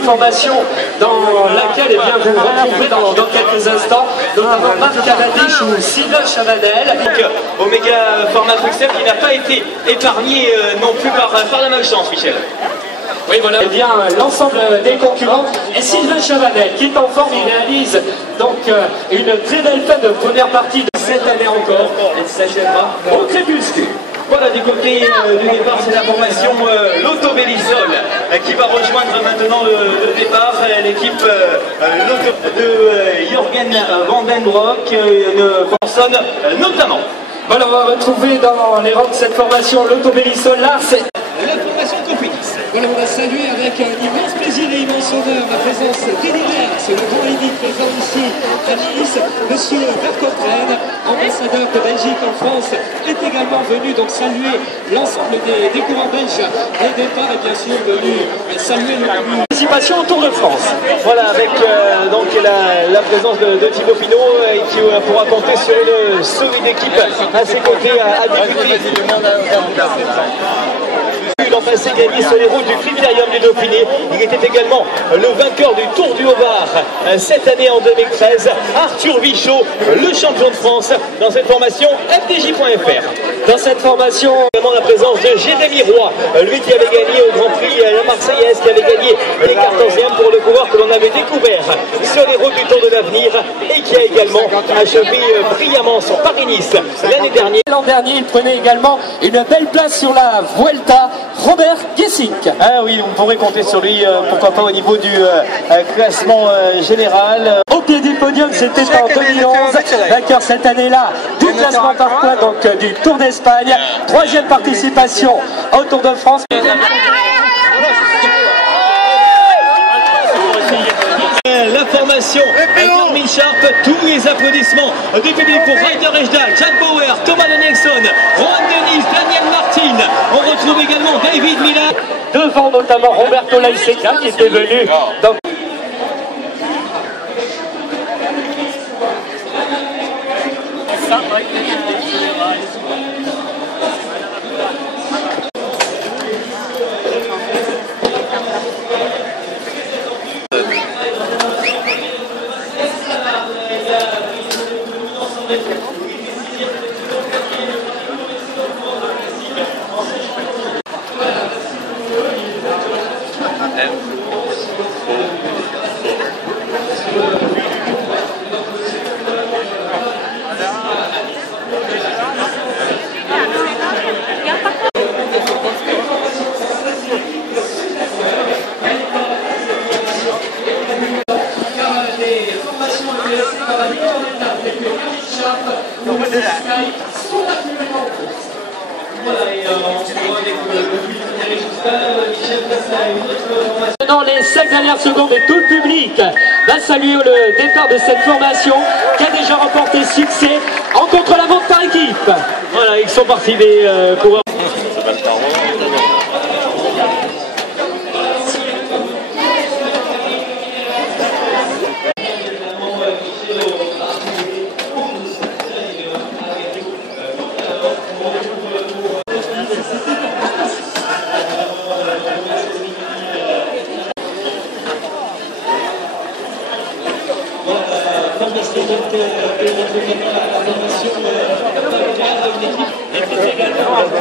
une formation dans laquelle vous retrouverez dans quelques instants, notamment Marc Cavendish ou Sylvain Chavanel. Omega format Bruxelles qui n'a pas été épargné non plus par la malchance, Michel. Oui, voilà. Eh bien, l'ensemble des concurrents et Sylvain Chavanel qui est en forme, il réalise donc une très belle fin de première partie de cette année encore. Elle s'achèvera au crépuscule. Voilà, du côté du départ, c'est la formation Lotto Belisol qui va rejoindre maintenant le départ, l'équipe de Jürgen Vandenbroek, de Forson notamment. Voilà, on va retrouver dans les rangs de cette formation Lotto Belisol. Là, c'est la formation Copétis. Voilà, on va saluer avec un immense plaisir et immense honneur la présence d'Edilers, c'est le grand élite présent ici à Nice. Monsieur Vercottren, ambassadeur de Belgique en France, est également venu donc saluer l'ensemble des coureurs belges. Les départs est bien sûr venu saluer la participation au Tour de France. Voilà, avec donc la présence de Thibaut Pinot qui pourra compter sur une solide équipe à ses côtés à débuter. L'an passé gagné sur les routes du Critérium du Dauphiné. Il était également le vainqueur du Tour du Haut-Var cette année en 2013. Arthur Vichot, le champion de France dans cette formation FDJ.fr. Dans cette formation, également la présence de Jérémy Roy, lui qui avait gagné au Grand Prix la Marseillaise, qui avait gagné les 14e pour le coureur que l'on avait découvert sur les routes du Tour de l'Avenir et qui a également achevé brillamment son Paris-Nice l'année dernière. L'an dernier, il prenait également une belle place sur la Vuelta. Robert Gesink. Ah oui, on pourrait compter sur lui, pourquoi pas au niveau du classement général. Au pied du podium, c'était en 2011, vainqueur cette année-là du classement par points, donc du Tour d'Espagne. Troisième participation au Tour de France. La formation Carmine Sharp, tous les applaudissements du public pour Ryder Ejdak, Jack Bauer, Thomas Danielson, Rohan Dennis, Daniel Martin. On retrouve également David Millar. Devant notamment Roberto Laiseca qui était venu. Donc... Dans les 5 dernières secondes, et tout le public va saluer le départ de cette formation qui a déjà remporté succès en contre-la-montre par équipe. Voilà, ils sont partis des coureurs.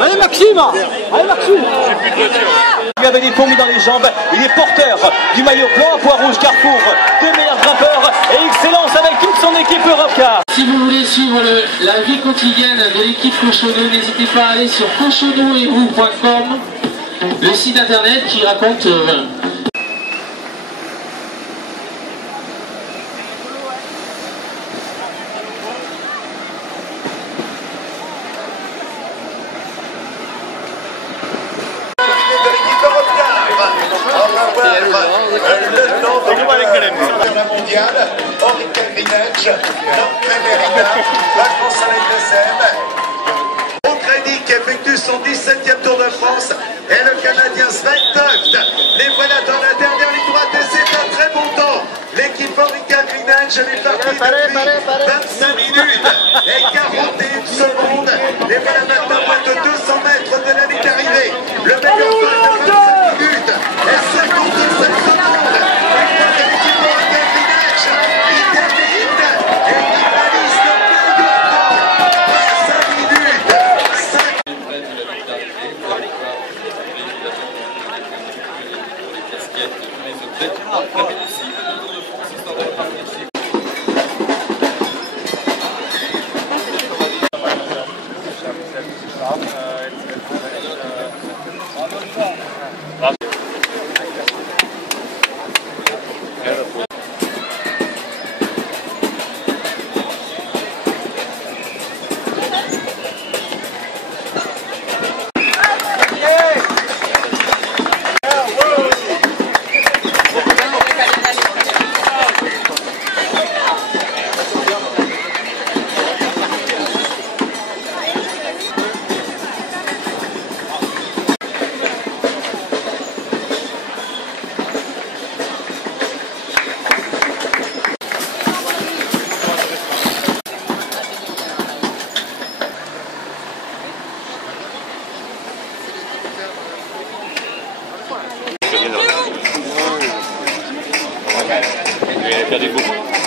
Allez Maxime! Allez Maxime! Il avait des pompes dans les jambes, il est porteur du maillot blanc à poids rouge Carrefour, deux meilleurs grimpeurs et excellence avec toute son équipe Europcar. Si vous voulez suivre la vie quotidienne de l'équipe Cochonou, n'hésitez pas à aller sur cochonouetvous.com, le site internet qui raconte... mondiale, Orica Greenwich, North-America, la France à la ISM. Au crédit qui effectue son 17e Tour de France et le Canadien Sven Toft. Les voilà dans la dernière ligne droite et c'est un très bon temps. L'équipe Orica Greenwich est partie depuis 25 minutes et 41 secondes. Les voilà maintenant moins de 200 mètres de la ligne d'arrivée. Le meilleur temps de 25 minutes et 57 secondes. baguettes, les objets. Après aussi, le Tour de France, histoire de repartir chez vous. Je vais faire des beaux.